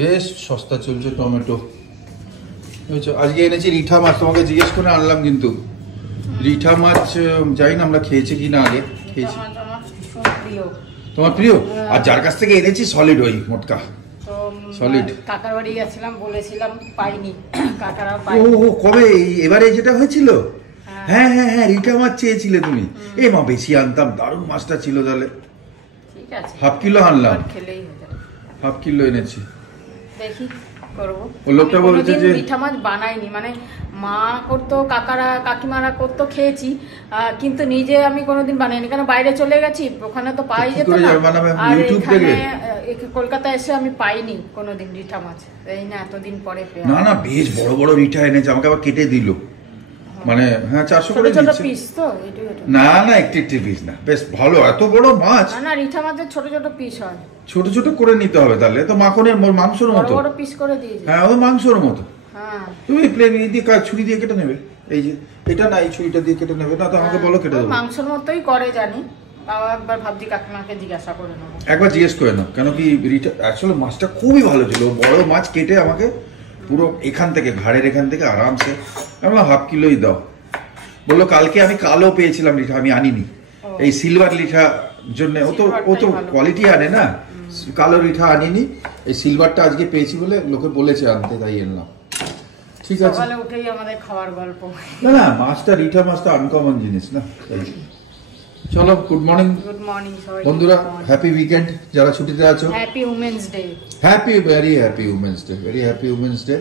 বেশ সস্তা চলছে টমেটো। আজকে এনেছি রিঠা মাছ, তোমাকে জিজ্ঞেস করে আনলাম কিন্তু রিঠা মাছ জানি না আমরা খেয়েছি কিনা, আগে খেয়েছি। তোমার প্রিয়? আর যার কাছ থেকে এনেছি সলিড, ওই মোটকা সলিড। কাকার বাড়ি গেছিলাম, বলেছিলাম পাইনি, কাকারা ও কবে? এবারে যেটা হয়েছিল? হ্যাঁ হ্যাঁ হ্যাঁ, রিঠা মাছ চেয়েছিলে তুমি। এ মা, বেশি আনতাম, দারুণ মাছটা ছিল। তাহলে ঠিক আছে, হাফ কিলো আনলাম, খেলেই হয়ে যাবে। হাফ কিলো এনেছি। দেখি করবো। ও লোকটা বলছে যে রিঠা মাছ বানাইনি, মানে মা করতো, কাকারা কাকিমারা করতো, খেয়েছি, কিন্তু নিজে আমি কোনোদিন বানাইনি, কারণ বাইরে চলে গেছি, ওখানে তো পাই যেত না। আর এখানে কলকাতা এসে আমি পাইনি কোনোদিন রিঠা মাছ, এই না এতদিন পরে। না না, বেশ বড় বড় রিঠা এনেছে, আমাকে আবার কেটে দিল। মানে হ্যাঁ 400 করে দিচ্ছে। পিস তো? না না, একটি পিস না, বেশ ভালো, এত বড় মাছ। না না, রিঠা মাছের ছোট ছোট পিস হয়, ছোট ছোট করে নিতে হবে, তাহলে তো মাখনের মাংসের মতো বড় পিস করে দিয়েছে। হ্যাঁ, ও মাংসের মতো। হ্যাঁ, তুমি প্লেন দিয়ে ছুরি দিয়ে কেটে নেবে, এই যে এটা না, এই ছুরিটা দিয়ে কেটে নেবে। না তো আমাকে বলো, কেটে দেবো। মাংসের মতোই করে জানি, একবার ভাবছি কাকিমাকে জিজ্ঞাসা করে নেবো। একবার জিজ্ঞেস করে নাও, কেন কি রিঠা আসলে মাছটা খুবই ভালো ছিল, বড় মাছ কেটে আমাকে পুরো এখান থেকে, ঘাড়ের এখান থেকে আরামসে, আমরা হাফ কিলোই দাও বললো। কালকে আমি কালো পেয়েছিলাম রিঠা, আমি আনিনি, এই সিলভার রিঠা জন্য। ও তো কোয়ালিটি আনে না, কালো রিঠা আনিনি, এই সিলভারটা আজকে পেয়েছি বলে লোকে বলেছে আনতে, তাই এনলাম। ঠিক আছে, সকালে উঠেই আমাদের খাওয়ার গল্প। না না, মাছটা রিঠা মাছটা আনকমন জিনিস না। চলো, গুড মর্নিং। গুড মর্নিং বন্ধুরা, হ্যাপি উইকেন্ড যারা ছুটিতে আছো। Happy women's day. Happy, very happy women's day, very happy women's day,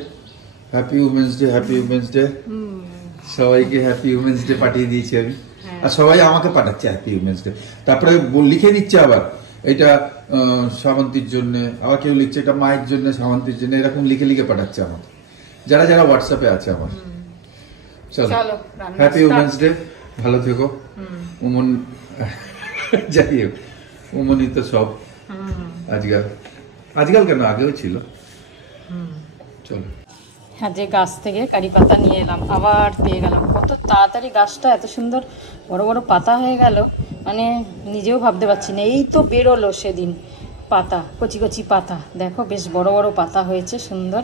happy women's day, happy women's day. সবাইকে হ্যাপি উমেন্স ডে পাঠিয়ে দিয়েছি আমি, আর সবাই আমাকে পাঠাচ্ছে হ্যাপি উমেন্স ডে। তারপরে লিখে নিচ্ছে আবার, এটা শ্রাবন্তীর জন্য, আবার কেউ লিখছে এটা মায়ের জন্য, শ্রাবন্তীর জন্য, এরকম লিখে লিখে পাঠাচ্ছে আমাকে, যারা যারা হোয়াটসঅ্যাপে আছে আমার। চলো, হ্যাপি উমেন্স ডে, ভালো থেকো। উমন যাই হোক, উমনই তো সব আজকাল কেন, আগেও ছিল। চলো, হ্যাঁ, যে গাছ থেকে কারি পাতা নিয়ে এলাম, আবার পেয়ে গেলাম। কত তাড়াতাড়ি গাছটা এত সুন্দর বড় বড় পাতা হয়ে গেল, মানে নিজেও ভাবতে পারছি না। এই তো বেরোলো সেদিন পাতা, কচি কচি পাতা, দেখো বেশ বড় বড় পাতা হয়েছে, সুন্দর।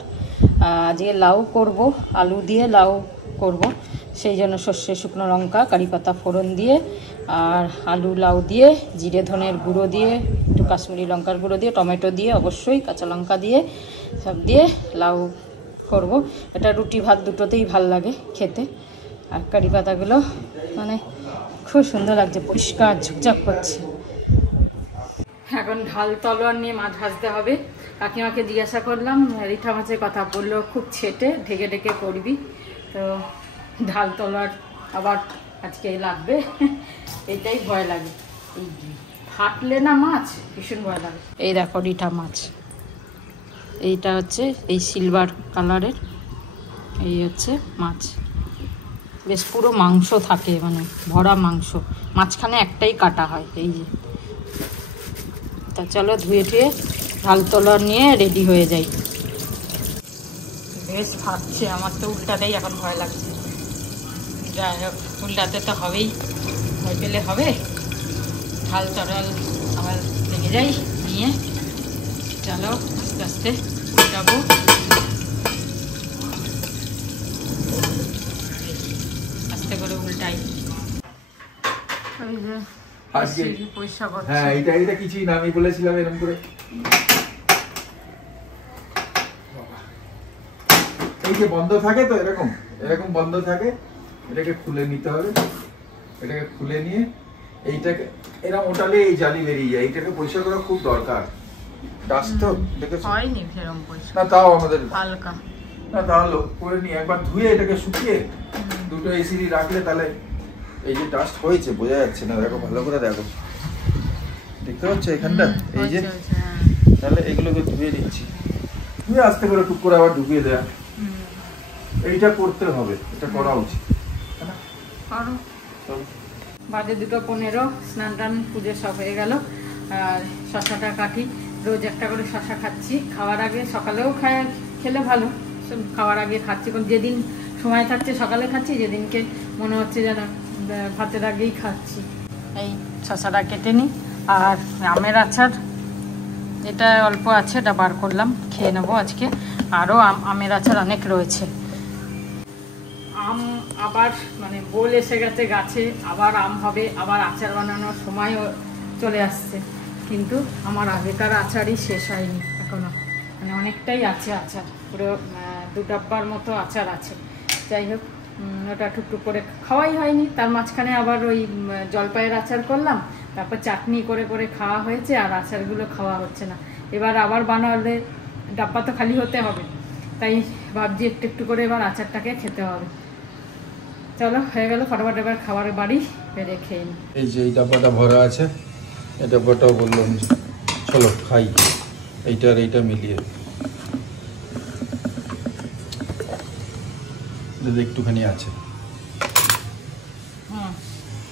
আজকে লাউ করব, আলু দিয়ে লাউ করব, সেই জন্য সর্ষে, শুকনো লঙ্কা, কারি পাতা ফোড়ন দিয়ে, আর আলু লাউ দিয়ে, জিরে ধনের গুঁড়ো দিয়ে, একটু কাশ্মীরি লঙ্কার গুঁড়ো দিয়ে, টমেটো দিয়ে, অবশ্যই কাঁচা লঙ্কা দিয়ে, সব দিয়ে লাউ করব। এটা রুটি ভাত দুটোতেই ভাল লাগে খেতে। আর কারি পাতাগুলো মানে খুব সুন্দর লাগছে, পরিষ্কার ঝকঝক করছে। এখন ঢাল তলোয়ার নিয়ে মাছ ভাজতে হবে। কাকিমাকে জিজ্ঞাসা করলাম রিঠা মাছের কথা, বললো খুব ছেটে ঢেকে ঢেকে করবি, তো ঢাল তলোয়ার আবার আজকে লাগবে, এটাই ভয় লাগে, এই ফাটলে না মাছ ভীষণ ভয় লাগে। এই দেখো রিঠা মাছ, এইটা হচ্ছে এই সিলভার কালারের, এই হচ্ছে মাছ, বেশ পুরো মাংস থাকে, মানে ভরা মাংস, মাঝখানে একটাই কাটা হয়, এই যে। তা চলো ধুয়ে টুয়ে ঢাল তলোয়ার নিয়ে রেডি হয়ে যাই। বেশ ফাটছে, আমার তো উল্টাতেই এখন ভয় লাগছে। যাই হোক, উল্টাতে তো হবেই, ভয় পেলে হবে। ঢাল তলাল আবার লেগে যাই নিয়ে, চলো আস্তে আস্তে যাবো। আস্তে করে উল্টাই। হ্যাঁ, এটা কিছুই না, আমি বলেছিলাম এরকম করে, এই যে বন্ধ থাকে তো, এরকম এরকম বন্ধ থাকে, এটাকে খুলে নিতে হবে। এটাকে খুলে নিয়ে এইটাকে এরকম ওটালে এই জালি বেরিয়ে যায়, এইটাকে পরিষ্কার করা খুব দরকার। ডাস্ট তো দেখেছো, হয়নি সেরকম পরিষ্কার, না তাও আমাদের হালকা, না তাহলে করে নিয়ে একবার ধুয়ে এটাকে শুকিয়ে দুটো এসিডি রাখলে, তাহলে এই যে ডাস্ট হয়েছে বোঝা যাচ্ছে না, দেখো ভালো করে দেখো, দেখতে পাচ্ছ এখানটা, এই যে, তাহলে এগুলোকে ধুয়ে নিচ্ছি, ধুয়ে আস্তে করে টুক করে আবার ঢুকিয়ে দেয়া। এইটা করতে হবে, এটা করা উচিত। বাজে 2:15, স্নান টান পুজো সব হয়ে গেল। আর শশাটা কাটি, রোজ একটা করে শশা খাচ্ছি খাওয়ার আগে, সকালেও খেলে ভালো, খাওয়ার আগে খাচ্ছি, যেদিন সময় থাকছে সকালে খাচ্ছি, যেদিনকে মনে হচ্ছে যেন ভাতের আগেই খাচ্ছি। এই শশাটা কেটে নিই, আর আমের আচার এটা অল্প আছে, এটা বার করলাম, খেয়ে নেবো আজকে। আরও আমের আচার অনেক রয়েছে। আম আবার মানে বোল এসে গেছে গাছে, আবার আম হবে, আবার আচার বানানোর সময়ও চলে আসছে, কিন্তু আমার আগেকার আচারই শেষ হয়নি এখনো, মানে অনেকটাই আছে আচার, পুরো 2 ডাব্বার মতো আচার আছে। যাই হোক, ওটা টুকটুক করে খাওয়াই হয়নি। তার মাঝখানে আবার ওই জলপাইয়ের আচার করলাম, তারপর চাটনি করে করে খাওয়া হয়েছে, আর আচারগুলো খাওয়া হচ্ছে না। এবার আবার বানালে ডাব্বা তো খালি হতে হবে, তাই ভাবছি একটু একটু করে এবার আচারটাকে খেতে হবে। চলো, হয়ে গেল, ফটাফট এবার খাবারের বাড়ি বেড়ে খেয়ে নিই। এই যে এই ডাব্বাটা ভরা আছে, এই ডাব্বাটাও বললাম চলো খাই, এইটা আর এইটা মিলিয়ে। একটুখানি আছে।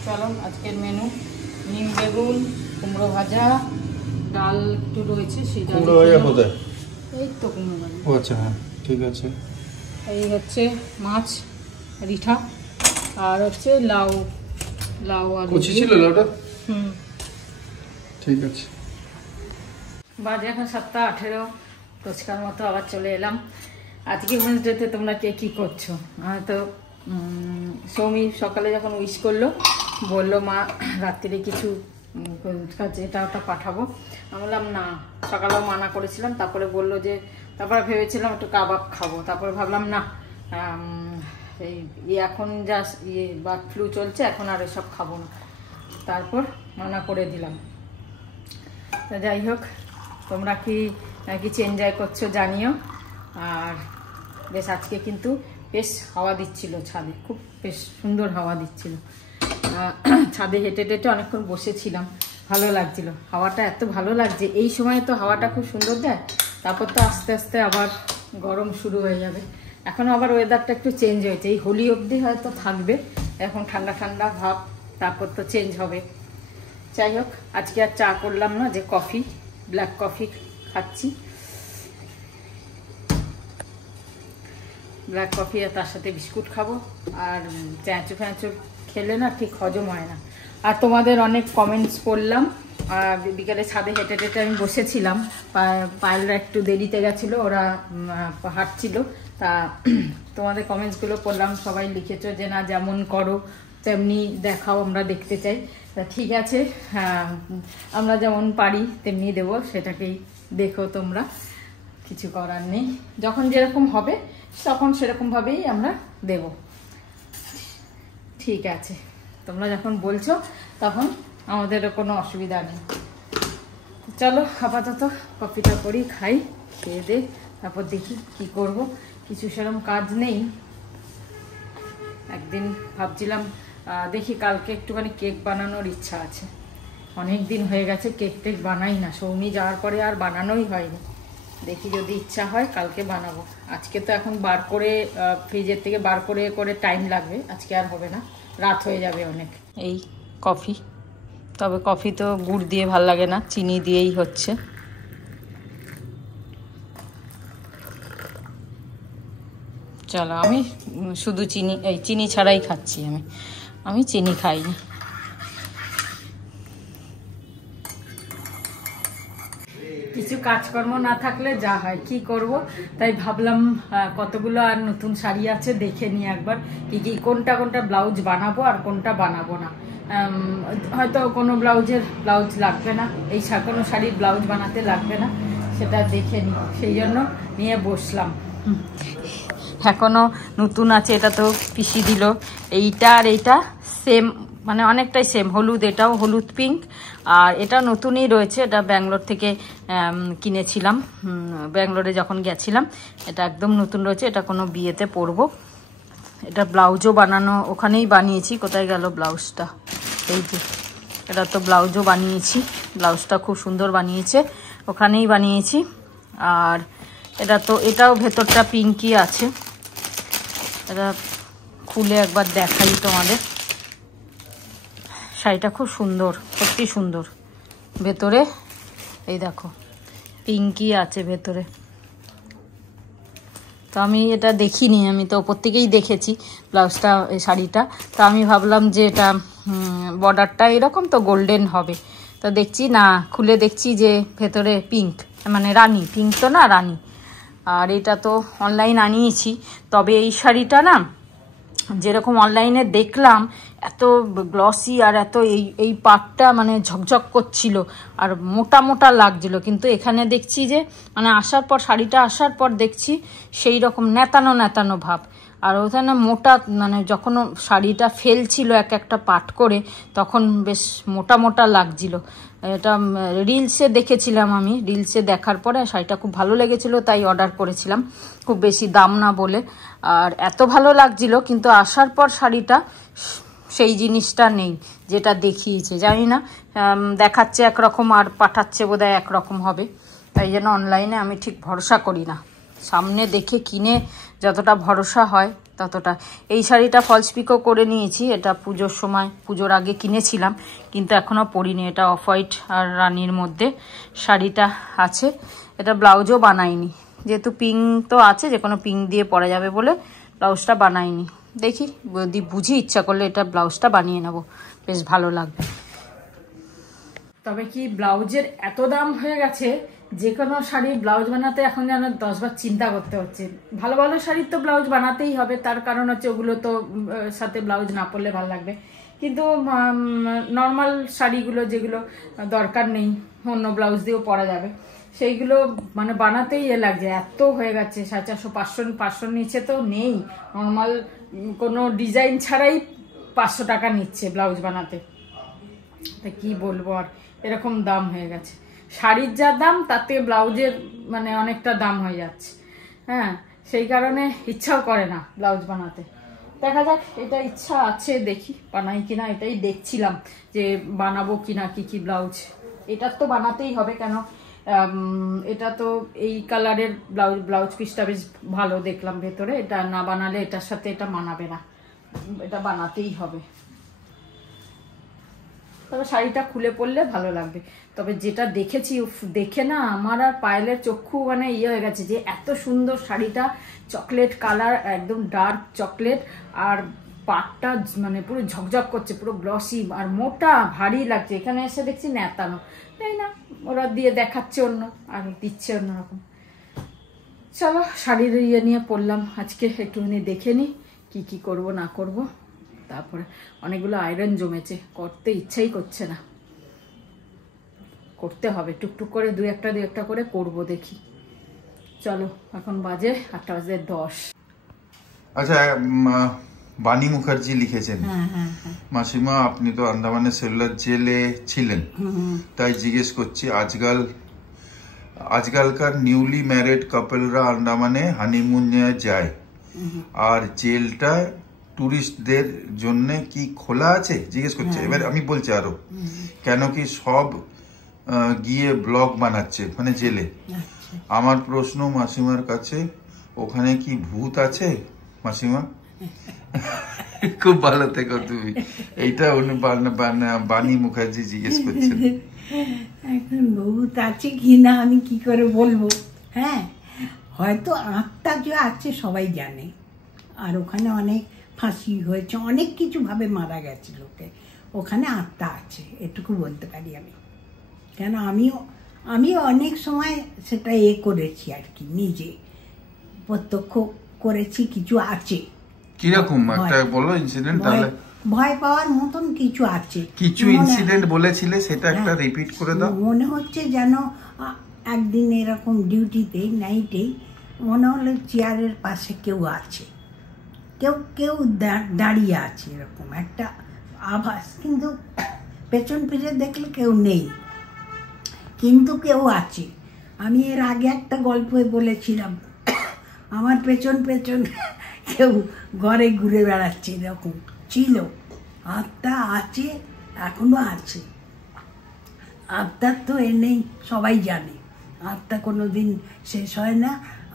চলো, আজকের মেনু নিম বেগুন, কুমড়ো ভাজা, ডাল একটু রয়েছে, সেই ডাল। কুমড়ো ভাজা কোথায়? এই তো কুমড়ো ভাজা। ও আচ্ছা, হ্যাঁ ঠিক আছে। এই হচ্ছে মাছ রিঠা, আর হচ্ছে লাউ, লাউ আর কুচি ছিল লাউটা? ঠিক আছে। বাজে এখন 7:18, রোজকার মতো আবার চলে এলাম। আজকে ওয়েডনেসডেতে তোমরা কে কী করছো? তো সৌমি সকালে যখন উইশ করলো, বললো মা রাত্রিরে কিছু কাছে এটা ওটা পাঠাবো। আমি বললাম না, সকালেও মানা করেছিলাম, তারপরে বললো যে, তারপরে ভেবেছিলাম একটু কাবাব খাবো, তারপরে ভাবলাম না, এই এখন যা বার্ড ফ্লু চলছে, এখন আর এসব খাবো না, তারপর মানা করে দিলাম। তা যাই হোক, তোমরা কি কিছু এনজয় করছো জানিও। আর বেশ আজকে কিন্তু বেশ হাওয়া দিচ্ছিল ছাদে, খুব বেশ সুন্দর হাওয়া দিচ্ছিল। ছাদে হেঁটে হেঁটে অনেকক্ষণ বসেছিলাম, ভালো লাগছিল, হাওয়াটা এত ভালো লাগছে। এই সময় তো হাওয়াটা খুব সুন্দর দেয়, তারপর তো আস্তে আস্তে আবার গরম শুরু হয়ে যাবে। এখনও আবার ওয়েদারটা একটু চেঞ্জ হয়েছে, এই হোলি অবধি হয়তো থাকবে, এখন ঠান্ডা ঠান্ডা ভাব, তারপর তো চেঞ্জ হবে। যাই হোক, আজকে আর চা করলাম না, যে কফি, ব্ল্যাক কফি খাচ্ছি, ব্ল্যাক কফি, আর তার সাথে বিস্কুট খাবো। আর চ্যাঁচো ফ্যাঁচো খেলে না ঠিক হজম হয় না। আর তোমাদের অনেক কমেন্টস পড়লাম, বিকেলে ছাদে হেঁটে হেঁটে আমি বসেছিলাম, পায়েলরা একটু দেরিতে গেছিলো, ওরা হাঁটছিল, তা তোমাদের কমেন্টসগুলো পড়লাম, সবাই লিখেছো যে না, যেমন করো তেমনি দেখাও, আমরা দেখতে চাই। তা ঠিক আছে, হ্যাঁ, আমরা যেমন পারি তেমনি দেবো, সেটাকেই দেখো তোমরা, কিছু করার নেই, যখন যেরকম হবে তখন সেরকমভাবেই আমরা দেব। ঠিক আছে, তোমরা যখন বলছো তখন আমাদের কোনো অসুবিধা নেই। চলো, আপাতত কফিটা করি, খাই, খেয়ে দে, তারপর দেখি কি করব। কিছু সেরকম কাজ নেই। একদিন ভাবছিলাম, দেখি কালকে একটুখানি কেক বানানোর ইচ্ছা আছে, অনেক দিন হয়ে গেছে কেক টেক বানাই না, সৌমি যাওয়ার পরে আর বানানোই হয়নি। দেখি যদি ইচ্ছা হয় কালকে বানাবো। আজকে তো এখন বার করে ফ্রিজের থেকে বার করে করে টাইম লাগবে, আজকে আর হবে না, রাত হয়ে যাবে অনেক। এই কফি, তবে কফি তো গুড় দিয়ে ভাল লাগে না, চিনি দিয়েই হচ্ছে। চলো, আমি শুধু চিনি ছাড়াই খাচ্ছি, আমি চিনি খাইনি। কিছু কাজকর্ম না থাকলে যা হয়, কি করব, তাই ভাবলাম কতগুলো আর নতুন শাড়ি আছে দেখে নিই একবার, কি কোনটা কোনটা ব্লাউজ বানাবো আর কোনটা বানাবো না। হয়তো কোনো ব্লাউজ লাগবে না, এই কোনো শাড়ির ব্লাউজ বানাতে লাগবে না, সেটা দেখে নিই, সেই জন্য নিয়ে বসলাম। এখনো নতুন আছে, এটা তো পিসি দিল, এইটা আর এইটা সেম, মানে অনেকটাই সেম, হলুদ, এটাও হলুদ পিঙ্ক, আর এটা নতুনই রয়েছে, এটা ব্যাঙ্গালোর থেকে কিনেছিলাম, ব্যাঙ্গালোরে যখন গেছিলাম, এটা একদম নতুন রয়েছে, এটা কোনো বিয়েতে পরবো। এটা ব্লাউজও বানানো, ওখানেই বানিয়েছি, কোথায় গেল ব্লাউজটা, এই যে, এটা তো ব্লাউজও বানিয়েছি, ব্লাউজটা খুব সুন্দর বানিয়েছে, ওখানেই বানিয়েছি। আর এটাও ভেতরটা পিঙ্কই আছে, এটা খুলে একবার দেখাই তোমাদের, শাড়িটা খুব সুন্দর, সত্যি সুন্দর, ভেতরে এই দেখো পিঙ্কি আছে ভেতরে। তো আমি এটা দেখিনি, আমি তো ওপর থেকেই দেখেছি ব্লাউজটা, শাড়িটা, তো আমি ভাবলাম যে এটা বর্ডারটা এরকম তো গোল্ডেন হবে, তো দেখছি না, খুলে দেখছি যে ভেতরে পিঙ্ক, মানে রানী, পিঙ্ক তো না, রানী। আর এটা তো অনলাইন আনিয়েছি, তবে এই শাড়িটা না যেরকম অনলাইনে দেখলাম এত গ্লসি আর এত এই পাটটা মানে ঝকঝক করছিল আর মোটা মোটা লাগছিল, কিন্তু এখানে দেখছি যে মানে আসার পর, শাড়িটা আসার পর দেখছি সেই রকম নেতানো নেতানো ভাব। আর ওখানে মোটা, মানে যখন শাড়িটা ফেলছিল এক একটা পাট করে, তখন বেশ মোটা মোটা লাগছিল। এটা রিলসে দেখেছিলাম আমি, রিলসে দেখার পরে শাড়িটা খুব ভালো লেগেছিল, তাই অর্ডার করেছিলাম, খুব বেশি দাম না বলে। আর এত ভালো লাগছিল, কিন্তু আসার পর শাড়িটা সেই জিনিসটা নেই যেটা দেখিয়েছে। জানি না, দেখাচ্ছে একরকম আর পাঠাচ্ছে বোধহয় একরকম হবে, তাই জন্য অনলাইনে আমি ঠিক ভরসা করি না। সামনে দেখে কিনে যতটা ভরসা হয় ততটা। এই শাড়িটা ফলস পিকও করে নিয়েছি, এটা পুজোর সময়, পুজোর আগে কিনেছিলাম, কিন্তু এখনও পরিনি। এটা অফ হোয়াইট আর রানির মধ্যে শাড়িটা আছে। এটা ব্লাউজও বানাইনি, যেহেতু পিঙ্ক তো আছে, যে কোনো পিঙ্ক দিয়ে পরা যাবে বলে ব্লাউজটা বানাইনি। দেখি যদি বুঝি, ইচ্ছা করলে এটা ব্লাউজটা বানিয়ে নেব, বেশ ভালো লাগবে। তবে কি ব্লাউজের এত দাম হয়ে গেছে, যে কোনো শাড়ির ব্লাউজ বানাতে এখন যেন 10 বার চিন্তা করতে হচ্ছে। ভালো ভালো শাড়ির তো ব্লাউজ বানাতেই হবে, তার কারণ হচ্ছে ওগুলো তো সাথে ব্লাউজ না পরলে ভালো লাগবে। কিন্তু নর্মাল শাড়িগুলো যেগুলো দরকার নেই, অন্য ব্লাউজ দিয়েও পরা যাবে, সেইগুলো মানে বানাতেই লাগছে, এত হয়ে গেছে। 450, 500 নিচে তো নেই। নর্মাল কোনো ডিজাইন ছাড়াই 500 টাকা নিচ্ছে ব্লাউজ বানাতে। তা কি বলবো, আর এরকম দাম হয়ে গেছে। শাড়ির যা দাম, তার থেকে ব্লাউজের মানে অনেকটা দাম হয়ে যাচ্ছে। হ্যাঁ, সেই কারণে ইচ্ছাও করে না ব্লাউজ বানাতে। দেখা যাক, এটা ইচ্ছা আছে, দেখি বানাই কিনা। এটাই দেখছিলাম যে বানাবো কিনা, কি ব্লাউজ। এটার তো বানাতেই হবে, কেন এটা তো এই কালারের ব্লাউজ পিসটা বেশ ভালো দেখলাম ভেতরে। এটা না বানালে এটার সাথে এটা মানাবে না, এটা বানাতেই হবে। তবে শাড়িটা খুলে পরলে ভালো লাগবে। তবে যেটা দেখেছি, দেখে না আমার আর পায়েলের চক্ষু মানে হয়ে গেছে, যে এত সুন্দর শাড়িটা, চকলেট কালার, একদম ডার্ক চকলেট, আর পাটটা মানে পুরো ঝকঝক করছে, পুরো গ্লসি আর মোটা, ভারী লাগছে। এখানে এসে দেখছি নেতানো, তাই না, ওরা দিয়ে দেখাচ্ছে অন্য আর দিচ্ছে অন্যরকম। চলো, শাড়ির নিয়ে পরলাম আজকে, একটুখানি দেখে নিই কি করব না করব। তারপরে অনেকগুলো আয়রন জমেছে, করতে ইচ্ছাই করছে না, করতে হবে টুকটুক করে, দু একটা করে করব, দেখি। চলো, এখন বাজে 8:10। আচ্ছা, বাণী মুখার্জি লিখেছেন, মাসিমা আপনি তো আন্দামানে সেলুলার জেলে ছিলেন, তাই জিজ্ঞেস করছি, আজকালকার নিউলি ম্যারিড কাপলরা আন্দামানে হানিমুনে যায়, আর জেলটা টুরিস্টদের জন্য কি খোলা আছে জিজ্ঞেস করছে। এবার আমি বলছি আরো, কেন কি সব গিয়ে ব্লগ বানাচ্ছে মানে জেলে। আমার প্রশ্ন মাসিমার কাছে, ওখানে কি ভূত আছে মাসিমা? খুব ভালো থেকো তুমি। এইটা উনি বাণী মুখার্জি জিজ্ঞেস করছেন। এখন ভূত আছে কি না আমি কি করে বলবো। হ্যাঁ, হয়তো আত্মা যে আছে সবাই জানে, আর ওখানে অনেক ফাঁসি হয়েছে, অনেক কিছু ভাবে মারা গেছে লোকে, ওখানে আত্মা আছে, এটুকু বলতে পারি আমি। কেন আমি অনেক সময় সেটা করেছি আর কি, নিজে প্রত্যক্ষ করেছি, কিছু আছে। কিরকম একটা বলো ইনসিডেন্ট, তাহলে ভয় পাওয়ার মতন কিছু আছে। কিছু ইনসিডেন্ট বলেছিলে, সেটা একটা রিপিট করে দাও। মনে হচ্ছে যেন একদিন এরকম ডিউটিতে নাইটেই মনে হলো চেয়ারের পাশে কেউ আছে, কেউ দাঁড়িয়ে আছে, এরকম একটা আভাস, কিন্তু পেছন ফিরে দেখলে কেউ নেই, কিন্তু কেউ আছে। আমি এর আগে একটা গল্পে বলেছিলাম, আমার পেছন কেউ ঘরে ঘুরে বেড়াচ্ছে, এরকম ছিল। আত্মা আছে, এখনো আছে। আত্মার তো নেই, সবাই জানে আত্মা কোনোদিন শেষ হয় না।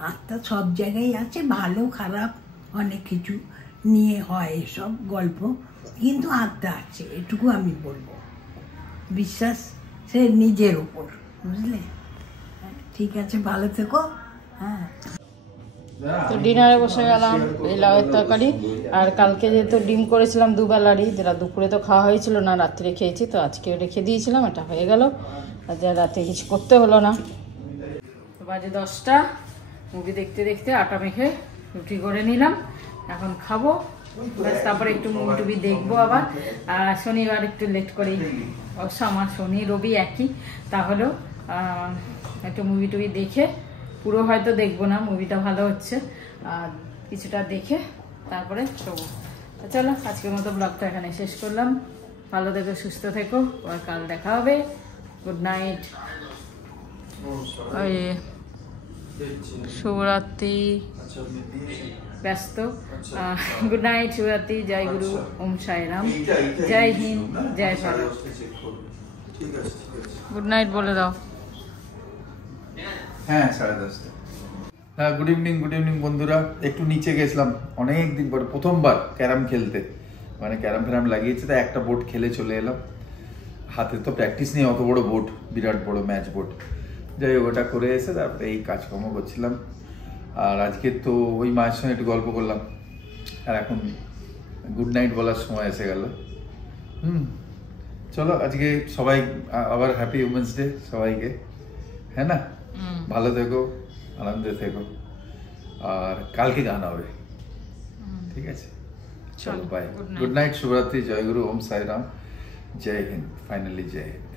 আত্মা সব জায়গায় আছে, ভালো খারাপ অনেক কিছু নিয়ে হয় এসব গল্প, কিন্তু আত্মা আছে, এটুকু আমি বলবো। বিশ্বাস সে নিজের উপর, বুঝলে। ঠিক আছে, ভালো থেকো। হ্যাঁ, তো ডিনারে বসে গেলাম, এই লাউয়ের তরকারি। আর কালকে যেহেতু ডিম করেছিলাম দুবেলারই, যেটা দুপুরে তো খাওয়া হয়েছিল না, রাত্রে খেয়েছি, তো আজকে রেখে দিয়েছিলাম, এটা হয়ে গেল। আর যা রাতে কিছু করতে হলো না। তো বাজে 10টা, মুভি দেখতে দেখতে আটা মেখে রুটি করে নিলাম, এখন খাবো। ব্যাস, তারপরে একটু মুভি টুভি দেখবো আবার। আর শনিবার একটু লেট করেই, অবশ্য আমার শনি রবি একই, তাহলেও একটু মুভি টুভি দেখে, পুরো হয়তো দেখবো না, মুভিটা ভালো হচ্ছে, আর কিছুটা দেখে তারপরে শোবো। তো চলো, আজকের মতো ব্লগটা এখানে শেষ করলাম। ভালো থেকো, সুস্থ থেকো, আর কাল দেখা হবে। গুড নাইট, শুভরাত্রি, ব্যস্ত। গুড নাইট, শুভরাত্রি, জয় গুরু, ওম সাই রাম, জয় হিন্দ, জয় ভারত। গুড নাইট বলে দাও। হ্যাঁ, 10:30। হ্যাঁ, গুড ইভিনিং বন্ধুরা। একটু নিচে গেছিলাম অনেক দিন পরে, প্রথমবার ক্যারাম খেলতে, মানে ক্যারাম ফ্যারাম লাগিয়েছে, তাই একটা বোর্ড খেলে চলে এলাম। হাতে তো প্র্যাকটিস নেই, অত বড় বোর্ড, বিরাট বড় ম্যাচ বোর্ড। যাই হোক, ওটা করে এসে তারপরে এই কাজকর্ম করছিলাম। আর আজকে তো ওই মায়ের সঙ্গে একটু গল্প করলাম, আর এখন গুড নাইট বলার সময় এসে গেল। চলো, আজকে সবাই আবার হ্যাপি উমেন্স ডে সবাইকে, হ্যাঁ না? ভালো থেকো, আনন্দে থেকো, আর কালকে গান হবে, ঠিক আছে? চলো, বাই, গুড নাইট, শুভরাত্রি, জয় গুরু, ওম সাই রাম, জয় হিন্দ, ফাইনালি জয় হিন্দ।